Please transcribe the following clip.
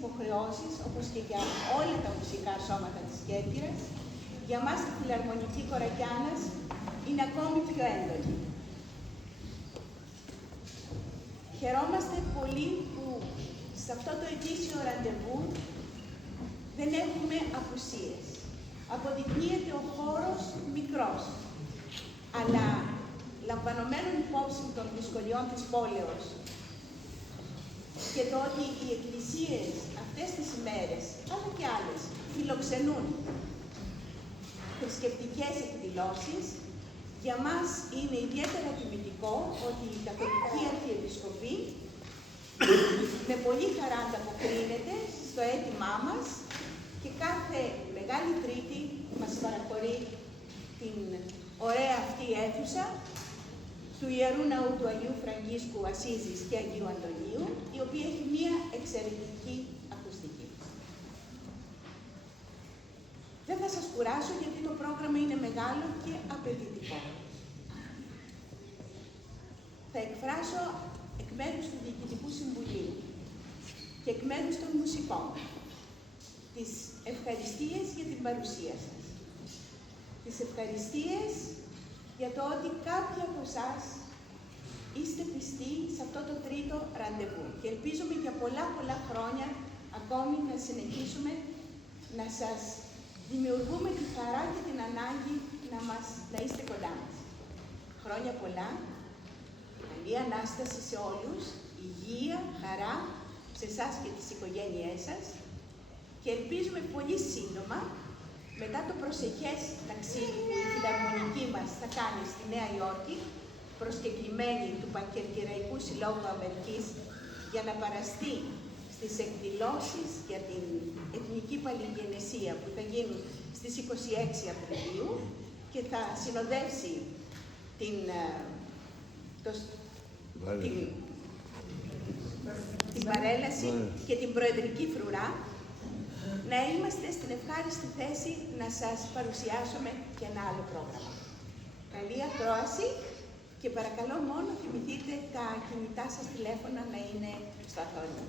υποχρεώσεις, όπως και για όλα τα μουσικά σώματα της Κέρκυρας, για μας τη Φιλαρμονική Κορακιάνας είναι ακόμη πιο έντονη. Χαιρόμαστε πολύ που σε αυτό το ετήσιο ραντεβού δεν έχουμε απουσίες. Αποδεικνύεται ο χώρος μικρός, αλλά λαμβανομένων υπόψη των δυσκολιών της πόλεως και το ότι οι εκκλησίες αυτές τις ημέρες, αλλά και άλλες, φιλοξενούν θρησκευτικές εκδηλώσεις, για μας είναι ιδιαίτερα τιμητικό ότι η Καθολική Αρχιεπισκοπή με πολύ χαρά ανταποκρίνεται στο αίτημά μας και κάθε Μεγάλη Τρίτη μας παραχωρεί την ωραία αυτή αίθουσα του Ιερού Ναού του Αγίου Φραγκίσκου Ασσίζης και Αγίου Αντωνίου, η οποία έχει μία εξαιρετική ακουστική. Δεν θα σας κουράσω γιατί το πρόγραμμα είναι μεγάλο και απαιτητικό. Θα εκφράσω εκ μέρους του Διοικητικού Συμβουλίου και εκ μέρους των μουσικών τις ευχαριστίες για την παρουσία σας. Τις ευχαριστίες για το ότι κάποιοι από εσάς είστε πιστοί σε αυτό το τρίτο ραντεβού και ελπίζουμε για πολλά χρόνια ακόμη να συνεχίσουμε να σας δημιουργούμε τη χαρά και την ανάγκη να είστε κοντά μας. Χρόνια πολλά, καλή Ανάσταση σε όλους, υγεία, χαρά σε εσάς και τις οικογένειές σας και ελπίζουμε πολύ σύντομα, μετά το προσεχές ταξίδι που η Φιλαρμονική μας θα κάνει στη Νέα Υόρκη, προσκεκλημένη του Πανκερκυραϊκού Συλλόγου Αμερικής, για να παραστεί στις εκδηλώσεις για την Εθνική Παλιγενεσία που θα γίνουν στις 26 Απριλίου και θα συνοδεύσει την παρέλαση και την προεδρική φρουρά, να είμαστε στην ευχάριστη θέση να σας παρουσιάσουμε και ένα άλλο πρόγραμμα. Καλή ακρόαση και παρακαλώ μόνο θυμηθείτε τα κινητά σας τηλέφωνα να είναι στο αθόρυβο.